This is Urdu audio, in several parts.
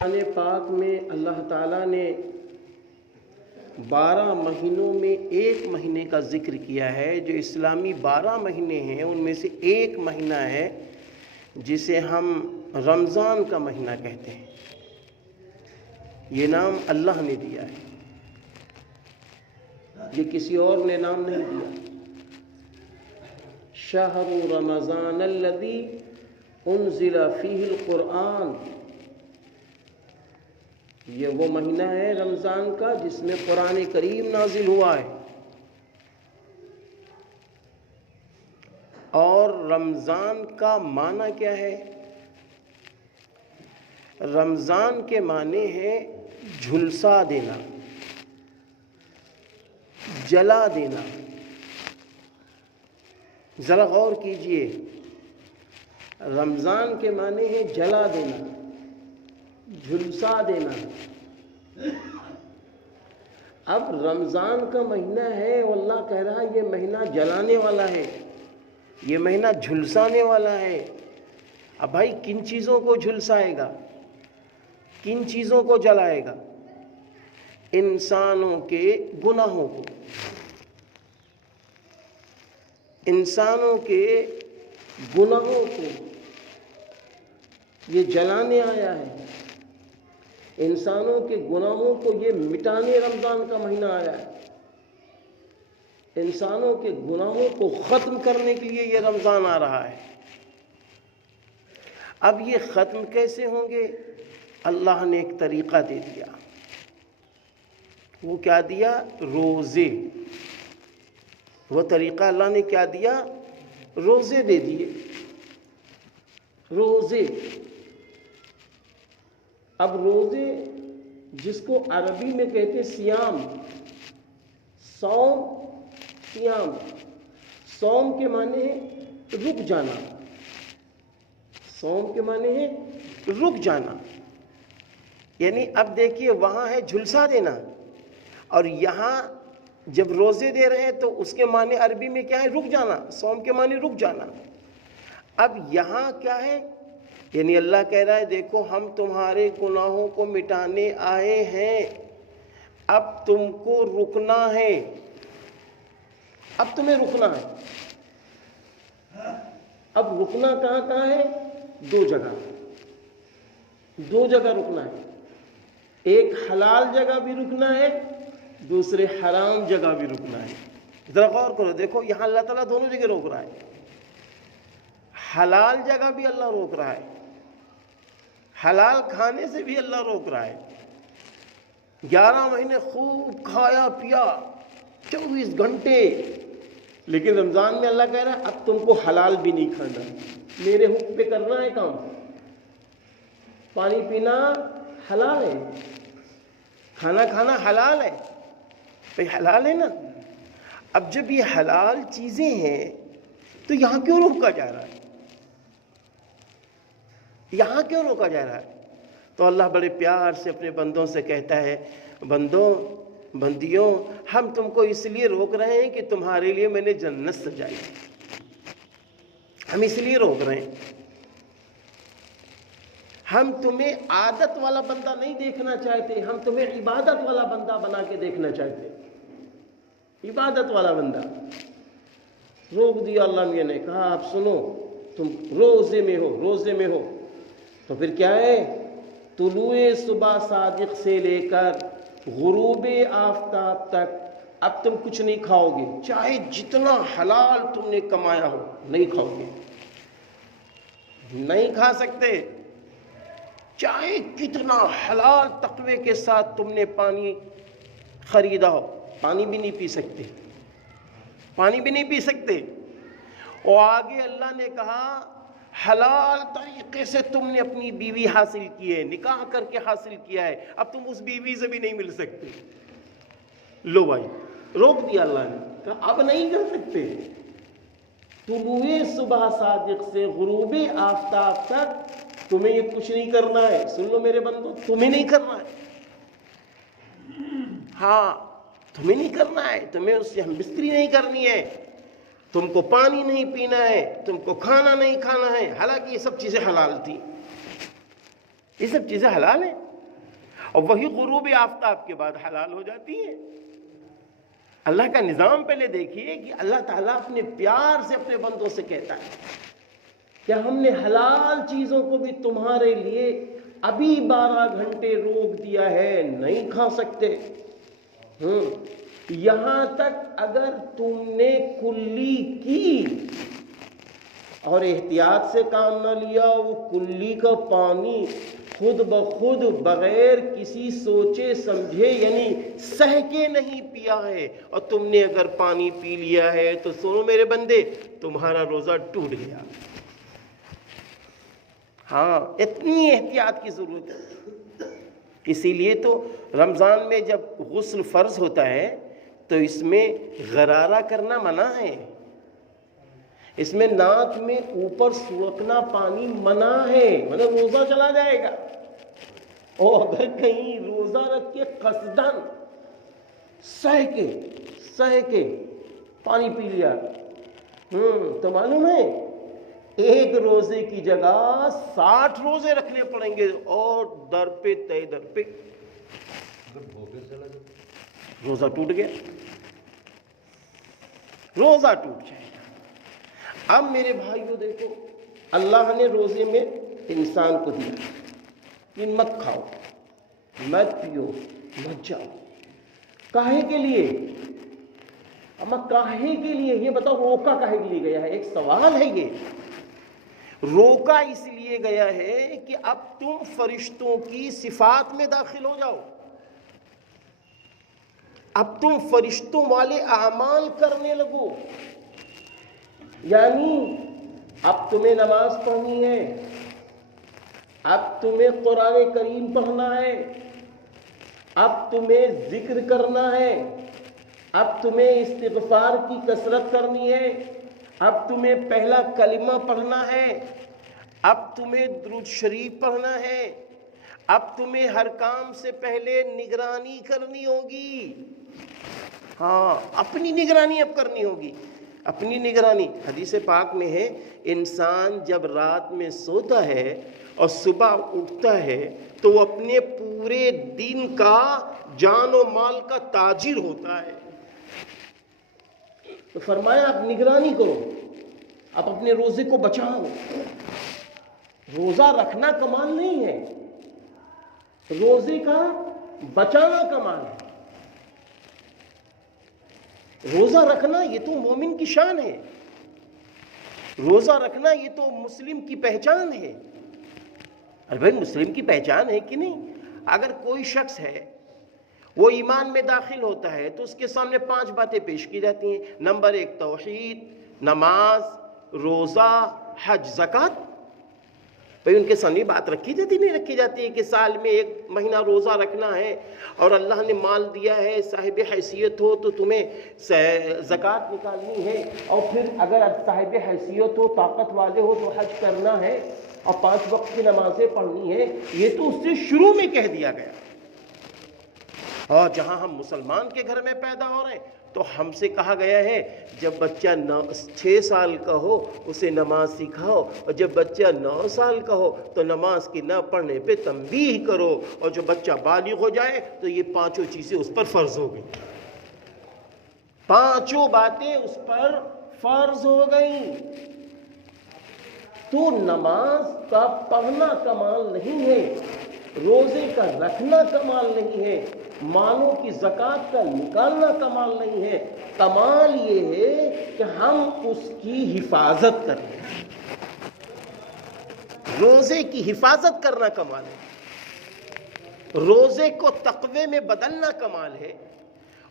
قرآن پاک میں اللہ تعالیٰ نے 12 مہینوں میں ایک مہینے کا ذکر کیا ہے. جو اسلامی 12 مہینے ہیں ان میں سے ایک مہینہ ہے جسے ہم رمضان کا مہینہ کہتے ہیں. یہ نام اللہ نے دیا ہے، یہ کسی اور نے نام نہیں دیا. شہر رمضان الذی انزل فیہ القرآن، یہ وہ مہینہ ہے رمضان کا جس میں قرآن کریم نازل ہوا ہے. اور رمضان کا معنی کیا ہے؟ رمضان کے معنی ہے جھلسا دینا، جلا دینا. ذرا غور کیجئے، رمضان کے معنی ہے جلا دینا، جھلسا دینا. اب رمضان کا مہینہ ہے اور اللہ کہہ رہا ہے یہ مہینہ جلانے والا ہے، یہ مہینہ جھلسانے والا ہے. اب بھائی کن چیزوں کو جھلسائے گا، کن چیزوں کو جلائے گا؟ انسانوں کے گناہوں کو، انسانوں کے گناہوں کو یہ جلانے آیا ہے. انسانوں کے گناہوں کو یہ مٹانے رمضان کا مہینہ آیا ہے. انسانوں کے گناہوں کو ختم کرنے کے لیے یہ رمضان آ رہا ہے. اب یہ ختم کیسے ہوں گے؟ اللہ نے ایک طریقہ دے دیا. وہ کیا دیا؟ روزے. وہ طریقہ اللہ نے کیا دیا؟ روزے دے دیے. روزے. اب روزے جس کو عربی میں کہتے سیام، صوم، سیام. صوم کے معنی ہے رک جانا، صوم کے معنی ہے رک جانا. یعنی اب دیکھیے وہاں ہے جھلسا دینا، اور یہاں جب روزے دے رہے ہیں تو اس کے معنی عربی میں کیا ہے؟ رک جانا. صوم کے معنی رک جانا. اب یہاں کیا ہے؟ یعنی اللہ کہہ رہا ہے دیکھو ہم تمہارے گناہوں کو مٹانے آئے ہیں، اب تم کو رکنا ہے. اب تمہیں رکنا ہے. اب رکنا کہاں کہاں ہے؟ دو جگہ، دو جگہ رکنا ہے. ایک حلال جگہ بھی رکنا ہے، دوسرے حرام جگہ بھی رکنا ہے. ذرا غور کرو، دیکھو یہاں اللہ تعالیٰ دونوں جگہ روک رہا ہے. حلال جگہ بھی اللہ روک رہا ہے، حلال کھانے سے بھی اللہ روک رہا ہے. 11 مہینے خوب کھایا پیا، 24 گھنٹے. لیکن رمضان میں اللہ کہہ رہا ہے اب تم کو حلال بھی نہیں کھانا، میرے حکم پہ کرنا ہے کام. پانی پینا حلال ہے، کھانا کھانا حلال ہے، بھئی حلال ہے نا. اب جب یہ حلال چیزیں ہیں تو یہاں کیوں روکا جا رہا ہے؟ یہاں کیوں روکا جا رہا ہے؟ تو اللہ بڑے پیار سے اپنے بندوں سے کہتا ہے بندوں، بندیوں، ہم تم کو اس لیے روک رہے ہیں کہ تمہارے لیے میں نے جنت سجائی. ہم اس لیے روک رہے ہیں. ہم تمہیں عادت والا بندہ نہیں دیکھنا چاہتے، ہم تمہیں عبادت والا بندہ بنا کے دیکھنا چاہتے. عبادت والا بندہ. روک دیا اللہ میاں نے، کہا آپ سنو تم روزے میں ہو، روزے میں ہو. تو پھر کیا ہے؟ طلوع صبح صادق سے لے کر غروب آفتاب تک اب تم کچھ نہیں کھاؤ گے. چاہے جتنا حلال تم نے کمایا ہو نہیں کھاؤ گے، نہیں کھا سکتے. چاہے کتنا حلال تقوی کے ساتھ تم نے پانی خریدا ہو، پانی بھی نہیں پی سکتے، پانی بھی نہیں پی سکتے. اور آگے اللہ نے کہا حلال طریقے سے تم نے اپنی بیوی حاصل کی ہے، نکاح کر کے حاصل کیا ہے، اب تم اس بیوی سے بھی نہیں مل سکتے. لو بھائی، روک دیا اللہ نے، کہا اب نہیں کر سکتے. طلوع صبح صادق سے غروب آفتاب تک تمہیں یہ کچھ نہیں کرنا ہے. سن لو میرے بندو، تمہیں نہیں کرنا ہے. ہاں تمہیں نہیں کرنا ہے، تمہیں اس سے ہم بستری نہیں کرنی ہے، تم کو پانی نہیں پینا ہے، تم کو کھانا نہیں کھانا ہے. حالانکہ یہ سب چیزیں حلال تھی، یہ سب چیزیں حلال ہیں. اور وہی غروب آفتاب کے بعد حلال ہو جاتی ہیں۔ اللہ کا نظام پہلے دیکھیے کہ اللہ تعالیٰ اپنے پیار سے اپنے بندوں سے کہتا ہے کہ ہم نے حلال چیزوں کو بھی تمہارے لیے ابھی 12 گھنٹے روک دیا ہے، نہیں کھا سکتے۔ یہاں تک اگر تم نے کلی کی اور احتیاط سے کام نہ لیا، وہ کلی کا پانی خود بخود بغیر کسی سوچے سمجھے یعنی سہ کے نہیں پیا ہے، اور تم نے اگر پانی پی لیا ہے تو سنو میرے بندے، تمہارا روزہ ٹوٹ گیا۔ ہاں، اتنی احتیاط کی ضرورت ہے۔ اسی لیے تو رمضان میں جب غسل فرض ہوتا ہے تو اس میں غرارہ کرنا منع ہے، اس میں ناک میں اوپر سڑکنا پانی منع ہے، مطلب روزہ چلا جائے گا۔ اور اگر کہیں روزہ رکھ کے قصدن سہ کے پانی پی لیا تو معلوم ہے ایک روزے کی جگہ 60 روزے رکھنے پڑیں گے، اور در پہ روزہ ٹوٹ گیا، روزہ ٹوٹ جائے گا۔ اب میرے بھائیو دیکھو، اللہ نے روزے میں انسان کو دیا کہ مت کھاؤ، مت پیو، مت جاؤ۔ کاہے کے لیے؟ اما کاہے کے لیے؟ یہ بتاؤ، روکا کاہے کے لیے گیا ہے؟ ایک سوال ہے یہ۔ روکا اس لیے گیا ہے کہ اب تم فرشتوں کی صفات میں داخل ہو جاؤ، اب تم فرشتوں والے اعمال کرنے لگو، یعنی اب تمہیں نماز پڑھنی ہے، اب تمہیں قرآن کریم پڑھنا ہے، اب تمہیں ذکر کرنا ہے، اب تمہیں استغفار کی کثرت کرنی ہے، اب تمہیں پہلا کلمہ پڑھنا ہے، اب تمہیں درود شریف پڑھنا ہے، اب تمہیں ہر کام سے پہلے نگرانی کرنی ہوگی۔ ہاں، اپنی نگرانی اب کرنی ہوگی، اپنی نگرانی۔ حدیث پاک میں ہے، انسان جب رات میں سوتا ہے اور صبح اٹھتا ہے تو وہ اپنے پورے دن کا جان و مال کا تاجر ہوتا ہے۔ تو فرمایا آپ نگرانی کرو، آپ اپنے روزے کو بچاؤ۔ روزہ رکھنا کمال نہیں ہے، روزے کا بچانا کمال ہے۔ روزہ رکھنا یہ تو مومن کی شان ہے، روزہ رکھنا یہ تو مسلم کی پہچان ہے۔ ارے بھائی، مسلم کی پہچان ہے کہ نہیں؟ اگر کوئی شخص ہے وہ ایمان میں داخل ہوتا ہے تو اس کے سامنے 5 باتیں پیش کی جاتی ہیں۔ نمبر 1 توحید، نماز، روزہ، حج، زکوٰۃ۔ بھائی ان کے سامنے بات رکھی جاتی نہیں رکھی جاتی ہے کہ سال میں 1 مہینہ روزہ رکھنا ہے، اور اللہ نے مال دیا ہے، صاحب حیثیت ہو تو تمہیں زکوٰۃ نکالنی ہے، اور پھر اگر صاحب حیثیت ہو، طاقت والے ہو تو حج کرنا ہے، اور 5 وقت کی نمازیں پڑھنی ہے۔ یہ تو اس سے شروع میں کہہ دیا گیا۔ اور جہاں ہم مسلمان کے گھر میں پیدا ہو رہے ہیں تو ہم سے کہا گیا ہے جب بچہ 6 سال کا ہو اسے نماز سکھاؤ، اور جب بچہ 9 سال کا ہو تو نماز کی نہ پڑھنے پہ تنبیہ کرو، اور جب بچہ بالغ ہو جائے تو یہ 5 چیزیں اس پر فرض ہو گئی، 5 باتیں اس پر فرض ہو گئیں۔ تو نماز کا پڑھنا کمال نہیں ہے، روزے کا رکھنا کمال نہیں ہے، مالوں کی زکوٰۃ کا نکالنا کمال نہیں ہے۔ کمال یہ ہے کہ ہم اس کی حفاظت کریں، روزے کی حفاظت کرنا کمال ہے، روزے کو تقوی میں بدلنا کمال ہے،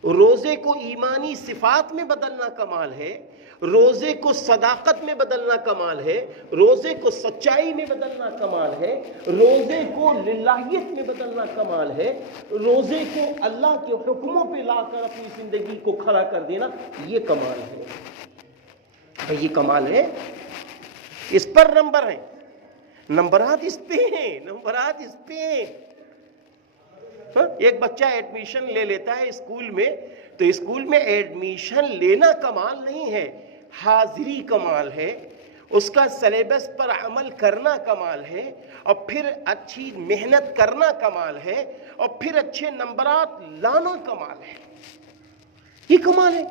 روزے کو ایمانی صفات میں بدلنا کمال ہے، روزے کو صداقت میں بدلنا کمال ہے، روزے کو سچائی میں بدلنا کمال ہے، روزے کو للہیت میں بدلنا کمال ہے، روزے کو اللہ کے حکموں پہ لا کر اپنی زندگی کو کھڑا کر دینا یہ کمال ہے۔ یہ کمال ہے، اس پر نمبر ہیں، نمبرات اس پہ ہیں، نمبرات اس پہ ہیں۔ ایک بچہ ایڈمیشن لے لیتا ہے اسکول میں، تو اسکول میں ایڈمیشن لینا کمال نہیں ہے، حاضری کمال ہے، اس کا سلیبس پر عمل کرنا کمال ہے، اور پھر اچھی محنت کرنا کمال ہے، اور پھر اچھے نمبرات لانا کمال ہے، یہ کمال ہے۔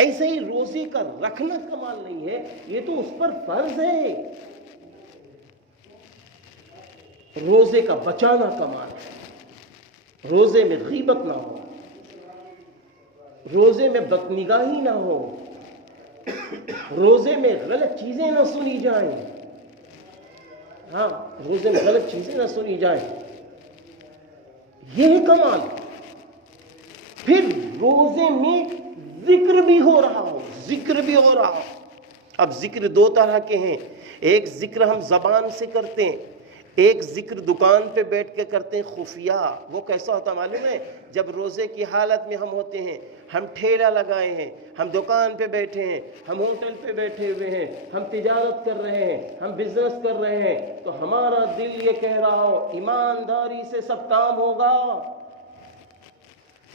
ایسے ہی روزے کا رکھنا کمال نہیں ہے، یہ تو اس پر فرض ہے۔ روزے کا بچانا کمال ہے، روزے میں غیبت نہ ہو، روزے میں بدنگاہی نہ ہو، روزے میں غلط چیزیں نہ سنی جائیں، ہاں روزے میں غلط چیزیں نہ سنی جائیں، یہ کمال۔ پھر روزے میں ذکر بھی ہو رہا ہو، ذکر بھی ہو رہا ہو۔ اب ذکر دو طرح کے ہیں، ایک ذکر ہم زبان سے کرتے ہیں، ایک ذکر دکان پہ بیٹھ کے کرتے ہیں خفیہ۔ وہ کیسا ہوتا معلوم ہے؟ جب روزے کی حالت میں ہم ہوتے ہیں، ہم ٹھیلا لگائے ہیں، ہم دکان پہ بیٹھے ہیں، ہم ہوٹل پہ بیٹھے ہوئے ہیں، ہم تجارت کر رہے ہیں، ہم بزنس کر رہے ہیں، تو ہمارا دل یہ کہہ رہا ہو ایمانداری سے سب کام ہوگا،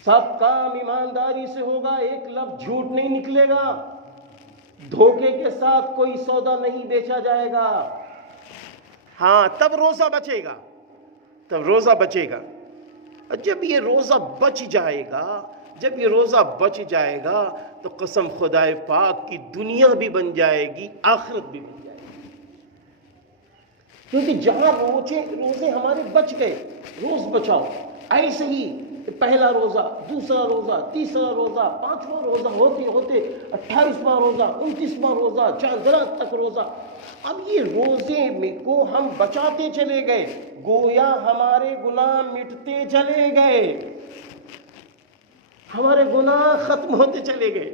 سب کام ایمانداری سے ہوگا، ایک لفظ جھوٹ نہیں نکلے گا، دھوکے کے ساتھ کوئی سودا نہیں بیچا جائے گا، ہاں تب روزہ بچے گا، تب روزہ بچے گا۔ اور جب یہ روزہ بچ جائے گا، جب یہ روزہ بچ جائے گا تو قسم خدائے پاک کی دنیا بھی بن جائے گی، آخرت بھی بن جائے گی، کیونکہ جہاں روزے ہمارے بچ گئے، روز بچاؤ۔ ایسے ہی پہلا روزہ، دوسرا روزہ، تیسرا روزہ، پانچواں روزہ ہوتے ہوتے 28واں روزہ، 29واں روزہ، چاند رات تک روزہ۔ اب یہ روزے میں کو ہم بچاتے چلے گئے، گویا ہمارے گناہ مٹتے چلے گئے، ہمارے گناہ ختم ہوتے چلے گئے،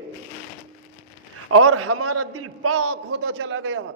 اور ہمارا دل پاک ہوتا چلا گیا،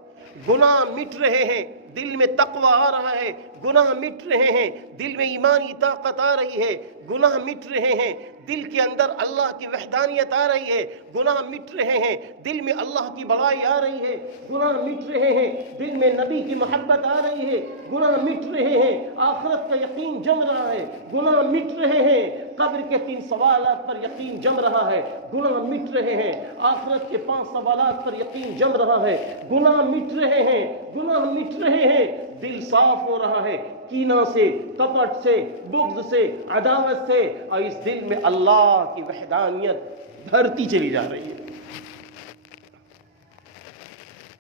گناہ مٹ رہے ہیں، دل میں تقوی آ رہا ہے، گناہ مٹ رہے ہیں، دل میں ایمانی طاقت آ رہی ہے، گناہ مٹ رہے ہیں، دل کے اندر اللہ کی وحدانیت آ رہی ہے، گناہ مٹ رہے ہیں، دل میں اللہ کی بڑائی آ رہی ہے، گناہ مٹ رہے ہیں، دل میں نبی کی محبت آ رہی ہے، گناہ مٹ رہے ہیں، آخرت کا یقین جم رہا ہے، گناہ مٹ رہے ہیں، قبر کے 3 سوالات پر یقین جم رہا ہے، گناہ مٹ رہے ہیں، آخرت کے 5 سوالات پر یقین جم رہا ہے، گناہ مٹ رہے ہیں، گناہ مٹ رہے ہیں، دل صاف ہو رہا ہے کینہ سے، کپٹ سے، بغض سے، عداوت سے، اور اس دل میں اللہ کی وحدانیت بھرتی چلی جا رہی ہے۔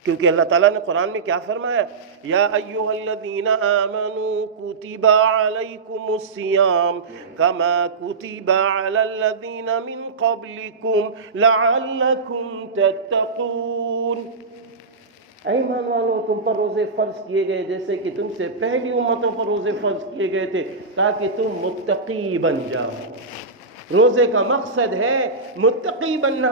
کیونکہ اللہ تعالیٰ نے قرآن میں کیا فرمایا؟ یا ایھا الذین آمنوا کتب علیکم الصیام کما کتب علی الذین من قبلکم لعلکم تتقون۔ اے ایمان والو، تم پر روزے فرض کیے گئے جیسے کہ تم سے پہلی امتوں پر روزے فرض کیے گئے تھے، تاکہ تم متقی بن جاؤ۔ روزے کا مقصد ہے متقی بننا،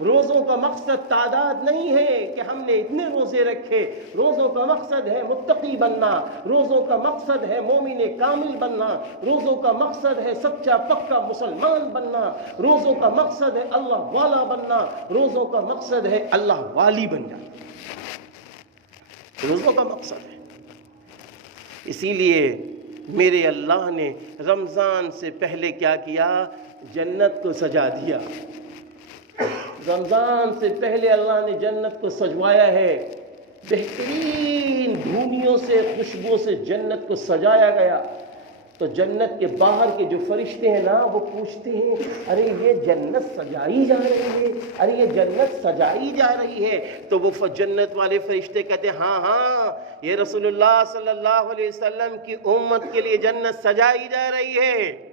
روزوں کا مقصد تعداد نہیں ہے کہ ہم نے اتنے روزے رکھے، روزوں کا مقصد ہے متقی بننا، روزوں کا مقصد ہے مومن کامل بننا، روزوں کا مقصد ہے سچا پکا مسلمان بننا، روزوں کا مقصد ہے اللہ والا بننا، روزوں کا مقصد ہے اللہ والی بن جانا، روزوں کا مقصد ہے۔ اسی لیے میرے اللہ نے رمضان سے پہلے کیا کیا؟ جنت کو سجا دیا۔ رمضان سے پہلے اللہ نے جنت کو سجوایا ہے، بہترین دھونیوں سے، خوشبو سے جنت کو سجایا گیا۔ تو جنت کے باہر کے جو فرشتے ہیں نا، وہ پوچھتے ہیں ارے یہ جنت سجائی جا رہی ہے، ارے یہ جنت سجائی جا رہی ہے، تو وہ جنت والے فرشتے کہتے ہیں ہاں ہاں، یہ رسول اللہ صلی اللہ علیہ وسلم کی امت کے لیے جنت سجائی جا رہی ہے،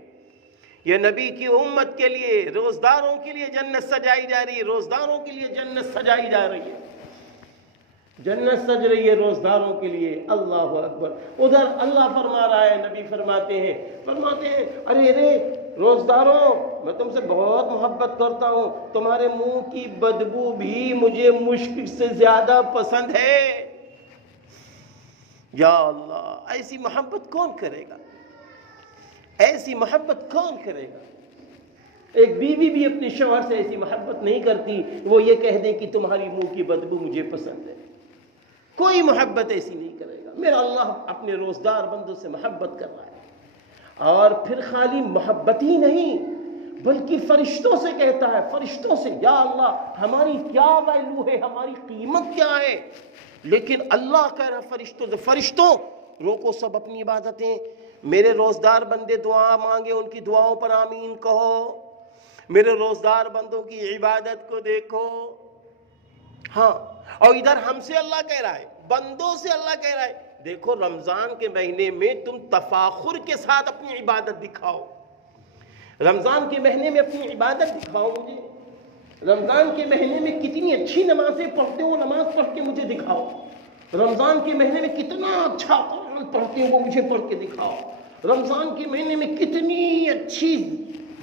یہ نبی کی امت کے لیے، روزداروں کے لیے جنت سجائی جا رہی ہے، روزداروں کے لیے جنت سجائی جا رہی ہے، جنت سج رہی ہے روزداروں کے لیے۔ اللہ اکبر۔ ادھر اللہ فرما رہا ہے، نبی فرماتے ہیں ارے رے روزداروں، میں تم سے بہت محبت کرتا ہوں، تمہارے منہ کی بدبو بھی مجھے مشک سے زیادہ پسند ہے۔ یا اللہ، ایسی محبت کون کرے گا؟ ایسی محبت کون کرے گا؟ ایک بیوی بھی اپنے شوہر سے ایسی محبت نہیں کرتی، وہ یہ کہہ دیں کہ تمہاری منہ کی بدبو مجھے پسند ہے۔ کوئی محبت ایسی نہیں کرے گا۔ میرا اللہ اپنے روزدار بندوں سے محبت کر رہا ہے، اور پھر خالی محبت ہی نہیں، بلکہ فرشتوں سے کہتا ہے، فرشتوں سے، یا اللہ ہماری کیا ویلو ہے، ہماری قیمت کیا ہے، لیکن اللہ کہہ رہا فرشتوں سے، فرشتوں روکو سب اپنی عبادتیں، میرے روزدار بندے دعا مانگے ان کی دعاؤں پر آمین کہو، میرے روزدار بندوں کی عبادت کو دیکھو۔ ہاں، اور ادھر ہم سے اللہ کہہ رہا ہے، بندوں سے اللہ کہہ رہا ہے، دیکھو رمضان کے مہینے میں تم تفاخر کے ساتھ اپنی عبادت دکھاؤ، رمضان کے مہینے میں اپنی عبادت دکھاؤ مجھے، رمضان کے مہینے میں کتنی اچھی نمازیں پڑھتے ہو، نماز پڑھ کے مجھے دکھاؤ، رمضان کے مہینے میں کتنا اچھا قرآن پڑھتے ہو وہ مجھے پڑھ کے دکھاؤ، رمضان کے مہینے میں کتنی اچھی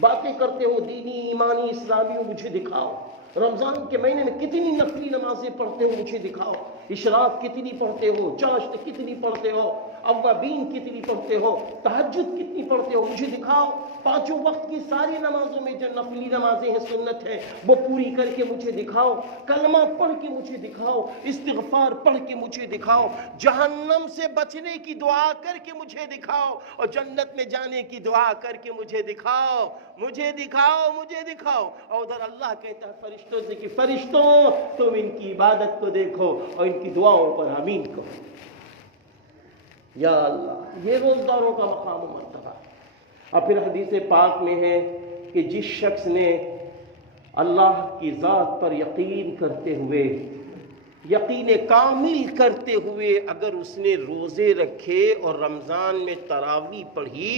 باتیں کرتے ہو دینی ایمانی اسلامی، مجھے دکھاؤ، رمضان کے مہینے میں کتنی نفلی نمازیں پڑھتے ہو مجھے دکھاؤ، اشراق کتنی پڑھتے ہو، چاشت کتنی پڑھتے ہو، اوابین کتنی پڑھتے ہو، تہجد کتنی پڑھتے ہو مجھے دکھاؤ، پانچوں وقت کی ساری نمازوں میں جو نفلی نمازیں ہیں سنت ہے وہ پوری کر کے مجھے دکھاؤ، کلمہ پڑھ کے مجھے دکھاؤ، استغفار پڑھ کے مجھے دکھاؤ، جہنم سے بچنے کی دعا کر کے مجھے دکھاؤ، اور جنت میں جانے کی دعا کر کے مجھے دکھاؤ، مجھے دکھاؤ، مجھے دکھاؤ۔ اور ادھر اللہ کہتا ہے فرشتوں سے کہ فرشتوں تم ان کی عبادت کو دیکھو اور ان کی دعاؤں پر آمین کہو۔ یا اللہ، یہ روزداروں کا مقام و مرتبہ۔ اور پھر حدیث پاک میں ہے کہ جس شخص نے اللہ کی ذات پر یقین کرتے ہوئے، یقین کامل کرتے ہوئے اگر اس نے روزے رکھے اور رمضان میں تراویح پڑھی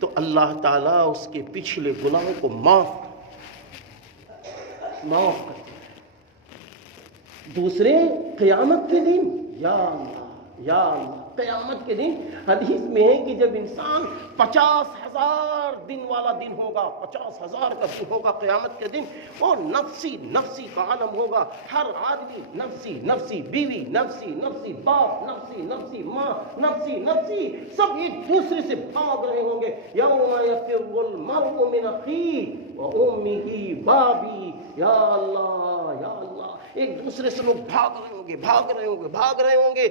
تو اللہ تعالیٰ اس کے پچھلے گناہوں کو معاف کرتے ہیں۔ دوسرے قیامت کے دن، یا اللہ، یا اللہ، قیامت کے دن حدیث میں ہے کہ جب انسان 50,000 دن والا دن ہوگا، 50,000 کا دن ہوگا قیامت کے دن، اور نفسی نفسی کا عالم ہوگا، ہر آدمی نفسی نفسی، بیوی نفسی نفسی، باپ نفسی نفسی، ماں نفسی نفسی، سب ایک دوسرے سے بھاگ رہے ہوں گے۔ یوم یفر المرء من اخیہ وامہ وابی، یا اللہ، یا اللہ، ایک دوسرے سے لوگ بھاگ رہے ہوں گے، بھاگ رہے ہوں گے، بھاگ رہے ہوں گے۔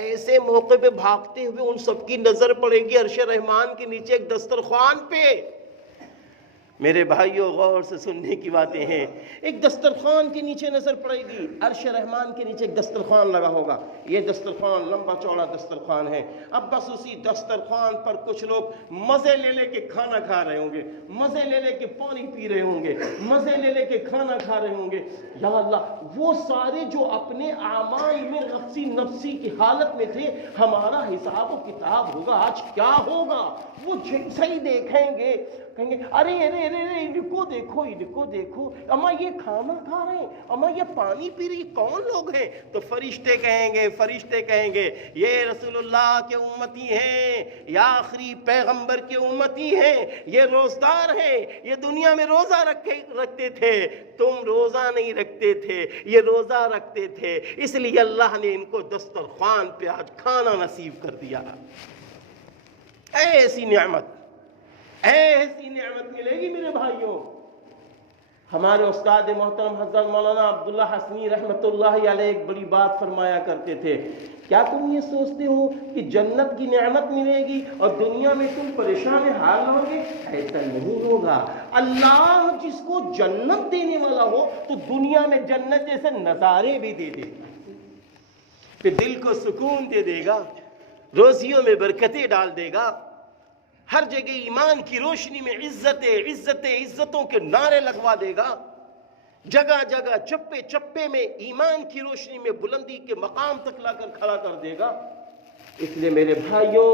ایسے موقع پہ بھاگتے ہوئے ان سب کی نظر پڑے گی عرش رحمان کے نیچے ایک دسترخوان پہ۔ میرے بھائیوں غور سے سننے کی باتیں ہیں، ایک دسترخوان کے نیچے نظر پڑے گی، عرش رحمان کے نیچے ایک دسترخوان لگا ہوگا، یہ دسترخوان لمبا چوڑا دسترخوان ہے، اب بس اسی دسترخوان پر کچھ لوگ مزے لے لے کے کھانا کھا رہے ہوں گے، مزے لے لے کے پانی پی رہے ہوں گے، مزے لے لے کے کھانا کھا رہے ہوں گے۔ یا اللہ، وہ سارے جو اپنے اعمال میں نفسی نفسی کی حالت میں تھے، ہمارا حساب و کتاب ہوگا، آج کیا ہوگا؟ وہ صحیح دیکھیں گے، کہیں گے ارے ارے ارے ان کو دیکھو، ان کو دیکھو، اما یہ کھانا کھا رہے ہیں، اما یہ پانی پی رہی، کون لوگ ہیں؟ تو فرشتے کہیں گے، فرشتے کہیں گے یہ رسول اللہ کے امتی ہیں، یا آخری پیغمبر کے امتی ہیں، یہ روزدار ہیں، یہ دنیا میں روزہ رکھتے تھے، تم روزہ نہیں رکھتے تھے، یہ روزہ رکھتے تھے، اس لیے اللہ نے ان کو دسترخوان پہ آج کھانا نصیب کر دیا۔ ایسی نعمت، ایسی نعمت ملے گی میرے بھائیوں۔ ہمارے استاد محترم حضرت مولانا عبداللہ حسنی رحمۃ اللہ علیہ ایک بڑی بات فرمایا کرتے تھے، کیا تم یہ سوچتے ہو کہ جنت کی نعمت ملے گی اور دنیا میں تم پریشان حال ہوگے؟ ایسا نہیں ہوگا۔ اللہ جس کو جنت دینے والا ہو تو دنیا میں جنت جیسے نظارے بھی دے دے گا، پھر دل کو سکون دے دے گا، روزیوں میں برکتیں ڈال دے گا، ہر جگہ ایمان کی روشنی میں عزتوں کے نعرے لگوا دے گا، جگہ جگہ چپے چپے میں ایمان کی روشنی میں بلندی کے مقام تک لا کر کھڑا کر دے گا۔ اس لیے میرے بھائیوں،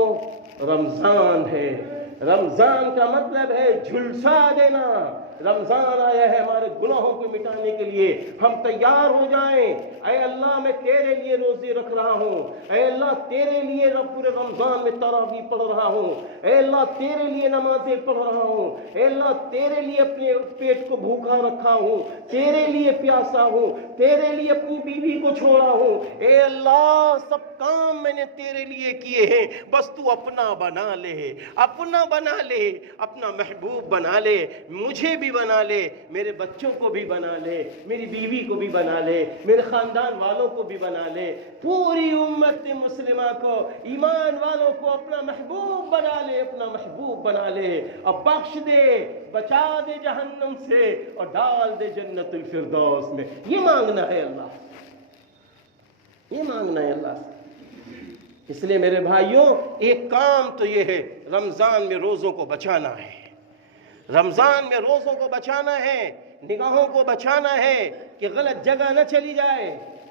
رمضان ہے، رمضان کا مطلب ہے جھلسا دینا، رمضان آیا ہے ہمارے گناہوں کو مٹانے کے لیے، ہم تیار ہو جائیں۔ اے اللہ میں تیرے لیے روزے رکھ رہا ہوں، اے اللہ تیرے لیے پورے رمضان میں تراویح پڑھ رہا ہوں، اے اللہ تیرے لیے نمازیں پڑھ رہا ہوں، اے اللہ تیرے لیے اپنے پیٹ کو بھوکا رکھا ہوں، تیرے لیے پیاسا ہوں، تیرے لیے اپنی بیوی کو چھوڑا ہوں، اے اللہ سب کام میں نے تیرے لیے کیے ہیں، بس تو اپنا بنا لے، اپنا بنا لے، اپنا محبوب بنا لے، مجھے بھی بھی بنا لے، میرے بچوں کو بھی بنا لے، میری بیوی کو بھی بنا لے، میرے خاندان والوں کو بھی بنا لے، پوری امت مسلمہ کو، ایمان والوں کو اپنا محبوب بنا لے، اپنا محبوب بنا لے، اور بخش دے، بچا دے جہنم سے، اور ڈال دے جنت الفردوس میں۔ یہ مانگنا ہے اللہ سے، یہ مانگنا ہے اللہ سے۔ اس لیے میرے بھائیوں، ایک کام تو یہ ہے، رمضان میں روزوں کو بچانا ہے، رمضان میں روزوں کو بچانا ہے، نگاہوں کو بچانا ہے کہ غلط جگہ نہ چلی جائے،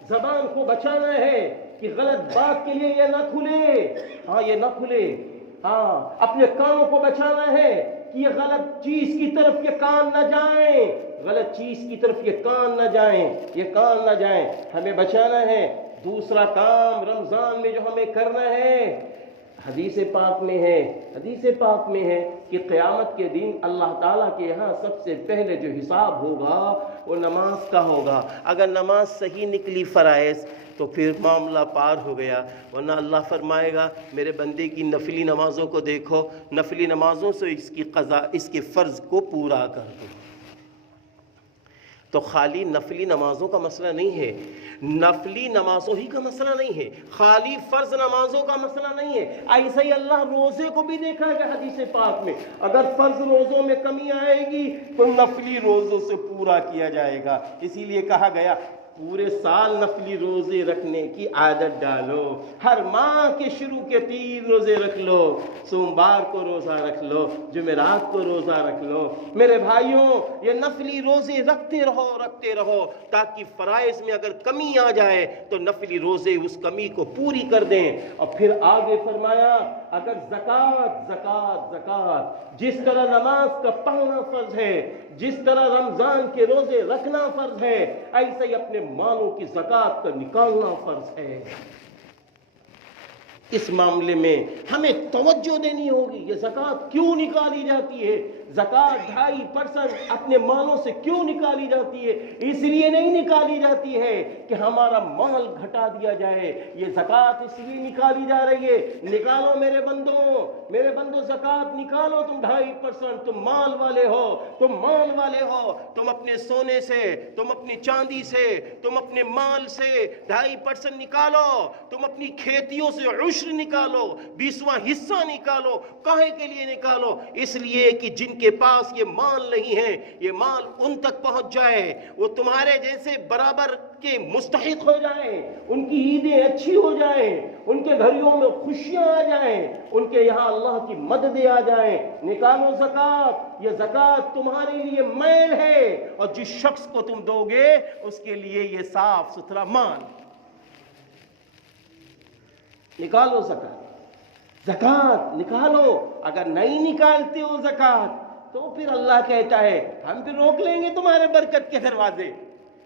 زبان کو بچانا ہے کہ غلط بات کے لیے یہ نہ کھلے، یہ نہ کھلے، اپنے کانوں کو بچانا ہے کہ یہ غلط چیز کی طرف یہ کان نہ جائیں، غلط چیز کی طرف یہ کان نہ جائیں، یہ کان نہ جائیں، ہمیں بچانا ہے۔ دوسرا کام رمضان میں جو ہمیں کرنا ہے، حدیث پاک میں ہے، حدیث پاک میں ہے کہ قیامت کے دن اللہ تعالیٰ کے یہاں سب سے پہلے جو حساب ہوگا وہ نماز کا ہوگا۔ اگر نماز صحیح نکلی فرائض تو پھر معاملہ پار ہو گیا، ورنہ اللہ فرمائے گا میرے بندے کی نفلی نمازوں کو دیکھو، نفلی نمازوں سے اس کی قضا، اس کے فرض کو پورا کر دو۔ تو خالی نفلی نمازوں کا مسئلہ نہیں ہے، نفلی نمازوں ہی کا مسئلہ نہیں ہے، خالی فرض نمازوں کا مسئلہ نہیں ہے۔ ایسا ہی اللہ روزے کو بھی دیکھا ہے حدیث پاک میں، اگر فرض روزوں میں کمی آئے گی تو نفلی روزوں سے پورا کیا جائے گا۔ اسی لیے کہا گیا پورے سال نفلی روزے رکھنے کی عادت ڈالو، ہر ماہ کے شروع کے 3 روزے رکھ لو، سوموار کو روزہ رکھ لو، جمعرات کو روزہ رکھ لو۔ میرے بھائیوں، یہ نفلی روزے رکھتے رہو تاکہ فرائض میں اگر کمی آ جائے تو نفلی روزے اس کمی کو پوری کر دیں۔ اور پھر آگے فرمایا اگر زکوٰۃ جس طرح نماز کا پڑھنا فرض ہے، جس طرح رمضان کے روزے رکھنا فرض ہے، ایسے ہی اپنے مالوں کی زکوٰۃ کا نکالنا فرض ہے۔ اس معاملے میں ہمیں توجہ دینی ہوگی، یہ زکوٰۃ کیوں نکالی جاتی ہے، زکوٰۃ 2.5% اپنے مالوں سے کیوں نکالی جاتی ہے؟ اس لیے نہیں نکالی جاتی ہے کہ ہمارا مال گھٹا دیا جائے، یہ زکوٰۃ اس لیے نکالی جا رہی ہے، نکالو میرے بندوں زکوٰۃ نکالو، تم 2.5%، تم مال والے ہو، تم اپنے سونے سے، تم اپنی چاندی سے، تم اپنے مال سے 2.5% نکالو، تم اپنی کھیتیوں سے عشر نکالو، 20واں حصہ نکالو۔ کاہے کے لیے نکالو؟ اس لیے کہ جن کے پاس یہ مال نہیں ہے، یہ مال ان تک پہنچ جائے، وہ تمہارے جیسے برابر کے مستحق ہو جائیں، ان کی عیدیں اچھی ہو جائیں، ان کے گھروں میں خوشیاں آ جائیں، ان کے یہاں اللہ کی مددیں آ جائیں۔ نکالو زکوٰۃ، یہ زکوٰۃ تمہارے لیے میل ہے، اور جس شخص کو تم دو گے اس کے لیے یہ صاف ستھرا مال۔ نکالو زکوٰۃ نکالو۔ اگر نہیں نکالتے ہو زکوٰۃ تو پھر اللہ کہتا ہے ہم پھر روک لیں گے تمہارے برکت کے دروازے،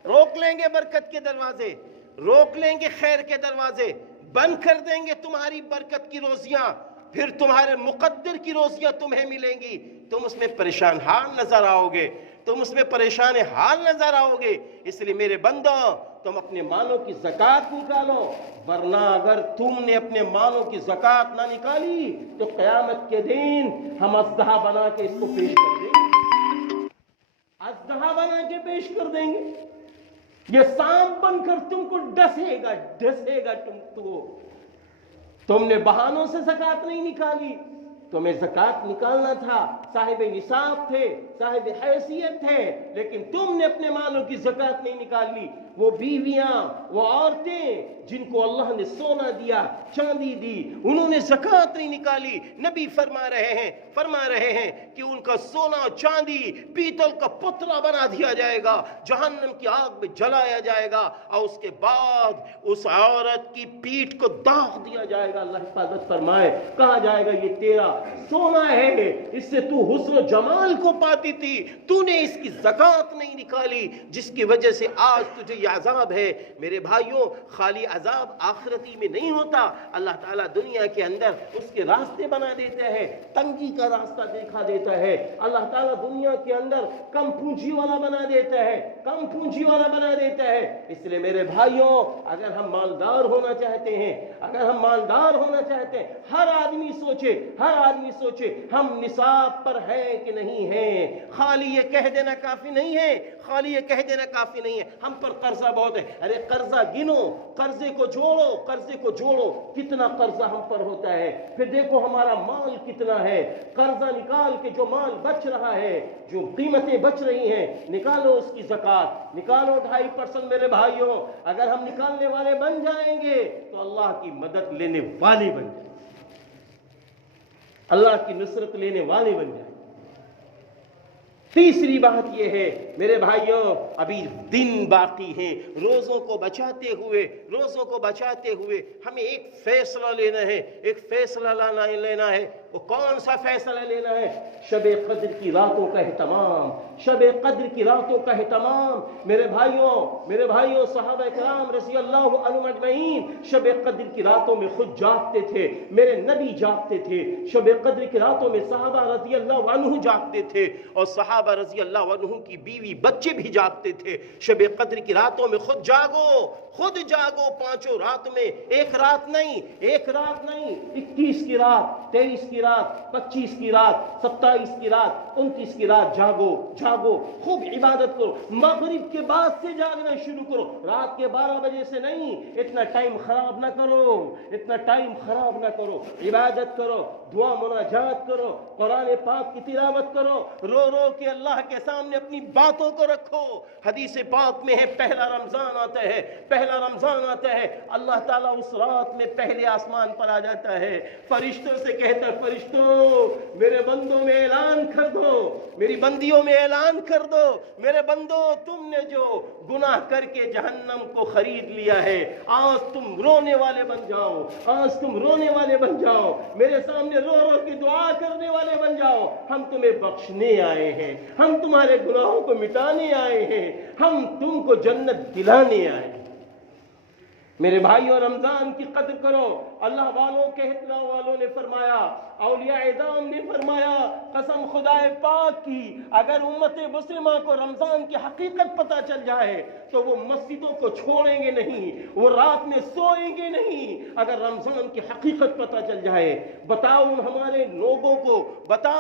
روک لیں گے برکت کے دروازے، روک لیں گے خیر کے دروازے، بند کر دیں گے تمہاری برکت کی روزیاں، پھر تمہارے مقدر کی روزیاں تمہیں ملیں گی، تم اس میں پریشان حال نظر آؤ گے، تم اس میں پریشان حال نظر آؤ گے۔ اس لیے میرے بندو، تم اپنے مالوں کی زکوٰۃ نکالو، ورنہ اگر تم نے اپنے مالوں کی زکوٰۃ نہ نکالی تو قیامت کے دن ہم اژدہا بنا کے اس کو پیش کر دیں گے، اژدہا بنا کے پیش کر دیں گے، یہ سانپ بن کر تم کو ڈسے گا تم نے بہانوں سے زکوٰۃ نہیں نکالی، تمہیں زکوٰۃ نکالنا تھا، صاحب نصاب تھے، صاحب حیثیت تھے، لیکن تم نے اپنے مالوں کی زکوٰۃ نہیں نکالی۔ وہ بیویاں، وہ عورتیں جن کو اللہ نے سونا دیا، چاندی دی، انہوں نے زکوٰۃ نہیں نکالی۔ نبی فرما رہے ہیں کہ ان کا سونا چاندی پیتل کا پتلا بنا دیا جائے گا، جہنم کی آگ میں جلایا جائے گا، اور اس کے بعد اس عورت کی پیٹھ کو داغ دیا جائے گا۔ اللہ حفاظت فرمائے، کہا جائے گا یہ تیرا سونا ہے، اس سے تو حسن و جمال کو پاتی تھی، تو نے اس کی زکوٰۃ نہیں نکالی، جس کی وجہ سے آج تجھے یہ عذاب ہے۔ میرے بھائیوں، خالی عذاب آخرتی میں نہیں ہوتا، اللہ تعالیٰ دنیا کے اندر اس کے راستے بنا دیتا ہے، تنگی کا راستہ دکھا دیتا ہے۔ اللہ تعالیٰ دنیا کے اندر کم پونجی والا بنا دیتا ہے، اس لیے میرے بھائیوں، اگر ہم مالدار ہونا چاہتے ہیں، ہر آدمی سوچے ہم نصاب پر ہے کہ نہیں ہے. خالی یہ کہہ دینا کافی نہیں ہے, خالی یہ کہہ دینا کافی نہیں ہے ہم پر قرضہ بہت ہے. ارے قرضہ گنو, قرضے کو جوڑو, قرضے کو جوڑو, کتنا قرضہ ہم پر ہوتا ہے. پھر دیکھو ہمارا مال کتنا ہے, قرضہ نکال کے جو مال بچ رہا ہے, جو قیمتیں بچ رہی ہیں, نکالو اس کی زکوٰۃ, نکالو 2.5% میرے بھائیوں. اگر ہم نکالنے والے بن جائیں گے تو اللہ کی مدد لینے والے بن جائیں, اللہ کی نصرت لینے والے بن جائیں. تیسری بات یہ ہے میرے بھائیوں, ابھی دن باقی ہیں. روزوں کو بچاتے ہوئے ہمیں ایک فیصلہ لینا ہے, ایک فیصلہ لینا ہے. وہ کون سا فیصلہ لینا ہے؟ شب قدر کی راتوں کا اہتمام, شب قدر کی راتوں کا اہتمام. میرے بھائیوں صحابہ کرام رضی اللہ عنہم اجمعین شب قدر کی راتوں میں خود جاگتے تھے, میرے نبی جاگتے تھے. شب قدر کی راتوں میں صحابہ رضی اللہ عنہ جاگتے تھے, اور صحابہ رضی اللہ عنہ کی بیوی بچے بھی جاگتے تھے. شب قدر کی راتوں میں خود جاگو 5 رات میں, ایک رات نہیں, 21 کی رات, 23 کی رات, 25 کی رات, 27 کی رات, 29 کی رات جاگو, خوب عبادت کرو. مغرب کے بعد سے جاگنا شروع کرو, رات کے 12 بجے سے نہیں. اتنا ٹائم خراب نہ کرو, عبادت کرو, دعا مناجات کرو, قرآن پاک کی تلاوت کرو, رو کے اللہ کے سامنے اپنی باتوں کو رکھو. حدیث پاک میں ہے پہلا رمضان آتا ہے, اللہ تعالیٰ اس رات میں پہلے آسمان پر آ جاتا ہے, فرشتوں سے کہتا ہے, فرشتوں میرے بندوں میں اعلان کر دو, میری بندیوں میں اعلان کر دو, میرے بندوں تم نے جو گناہ کر کے جہنم کو خرید لیا ہے, آج تم رونے والے بن جاؤ, میرے سامنے رو کے دعا کرنے والے بن جاؤ. ہم تمہیں بخشنے آئے ہیں, ہم تمہارے گناہوں کو مٹانے آئے ہیں, ہم تم کو جنت دلانے آئے ہیں. میرے بھائیوں رمضان کی قدر کرو. اللہ والوں کہتنا والوں نے فرمایا, اولیاء اعظام نے فرمایا, قسم خدائے پاک کی اگر امت مسلمہ کو رمضان کی حقیقت پتہ چل جائے تو وہ مسجدوں کو چھوڑیں گے نہیں, وہ رات میں سوئیں گے نہیں. اگر رمضان کی حقیقت پتہ چل جائے, بتا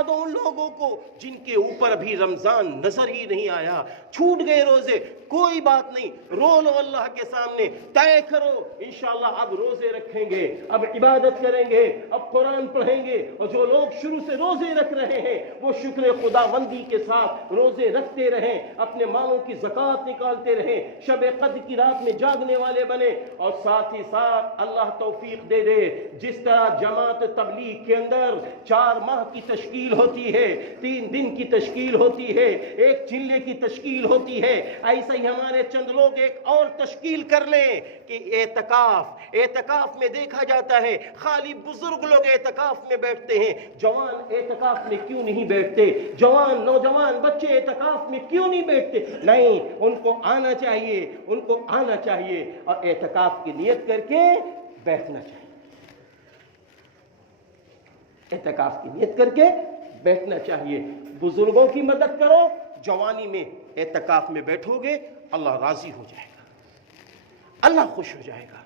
دو ان لوگوں کو جن کے اوپر ابھی رمضان نظر ہی نہیں آیا, چھوٹ گئے روزے, کوئی بات نہیں, رو لو اللہ کے سامنے, طے کرو انشاءاللہ اب روزے رکھیں گے, اب عبادت کریں گے, اب قرآن پڑھیں گے. اور جو لوگ شروع سے روزے رکھ رہے ہیں وہ شکر خداوندی کے ساتھ روزے رکھتے رہیں, اپنے مالوں کی زکوٰۃ نکالتے رہیں, شب قدر کی رات میں جاگنے والے بنے. اور ساتھ ہی ساتھ اللہ توفیق دے دے, جس طرح جماعت تبلیغ کے اندر 4 ماہ کی تشکیل ہوتی ہے, 3 دن کی تشکیل ہوتی ہے, 1 چلے کی تشکیل ہوتی ہے, ایسا ہی ہمارے چند لوگ ایک اور تشکیل کر لیں کہ اعتکاف میں دیکھا جاتا ہے خالی بزرگ لوگ اعتکاف میں بیٹھتے ہیں. جوان اعتکاف میں کیوں نہیں بیٹھتے؟ نوجوان بچے اعتکاف میں کیوں نہیں بیٹھتے؟ نہیں, ان کو آنا چاہیے اور اعتکاف کی نیت کر کے بیٹھنا چاہیے. اعتکاف کی نیت کر کے بیٹھنا چاہیے. بزرگوں کی مدد کرو, جوانی میں اعتکاف میں بیٹھو گے, اللہ راضی ہو جائے گا, اللہ خوش ہو جائے گا,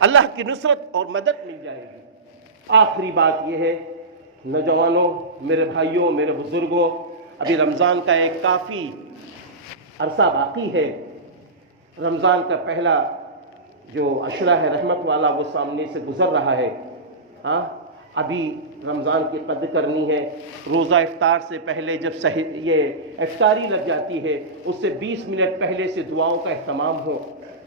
اللہ کی نصرت اور مدد مل جائے گی. آخری بات یہ ہے نوجوانوں, میرے بھائیوں, میرے بزرگوں, ابھی رمضان کا ایک کافی عرصہ باقی ہے. رمضان کا پہلا جو عشرہ ہے رحمت والا وہ سامنے سے گزر رہا ہے. ابھی رمضان کی قدر کرنی ہے. روزہ افطار سے پہلے جب یہ افطاری لگ جاتی ہے اس سے 20 منٹ پہلے سے دعاؤں کا اہتمام ہو,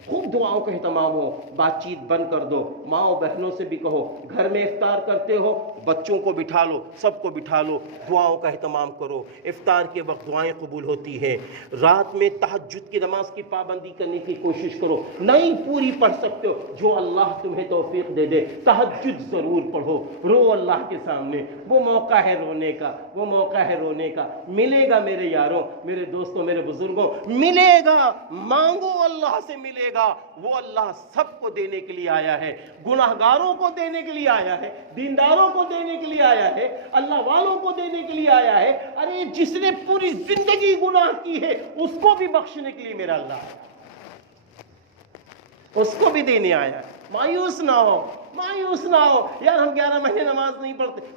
خوب دعاؤں کا اہتمام ہو. بات چیت بند کر دو, ماؤں بہنوں سے بھی کہو, گھر میں افطار کرتے ہو بچوں کو بٹھا لو, سب کو بٹھا لو, دعاؤں کا اہتمام کرو. افطار کے وقت دعائیں قبول ہوتی ہیں. رات میں تہجد کی نماز کی پابندی کرنے کی کوشش کرو, نہیں پوری پڑھ سکتے ہو, جو اللہ تمہیں توفیق دے دے تہجد ضرور پڑھو, رو اللہ کے سامنے. وہ موقع ہے رونے کا, ملے گا میرے یاروں, میرے دوستوں, میرے بزرگوں, ملے گا. مانگو اللہ سے ملے گا. وہ اللہ سب کو دینے کے لیے آیا ہے, گناہگاروں کو دینے کے لیے آیا ہے, دینداروں کو دینے کے لیے آیا ہے, اللہ والوں کو دینے کے لیے آیا ہے. ارے جس نے پوری زندگی گناہ کی ہے اس کو بھی بخشنے کے لیے میرا اللہ ہے, اس کو بھی دینے آیا ہے. مایوس نہ ہو یار, ہم 11 مہینے نماز نہیں پڑھتے,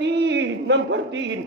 3,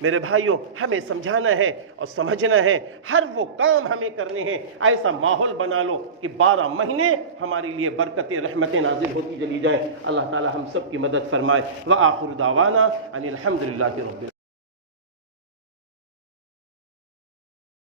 میرے بھائیوں ہمیں سمجھانا ہے اور سمجھنا ہے، ہر وہ کام ہمیں کرنے ہیں، ایسا ماحول بنا لو کہ 12 مہینے ہمارے لیے برکتیں رحمتیں نازل ہوتی چلی جائیں۔ اللہ تعالی ہم سب کی مدد فرمائے۔ وآخر دعوانا ان الحمد للہ رب العالمین۔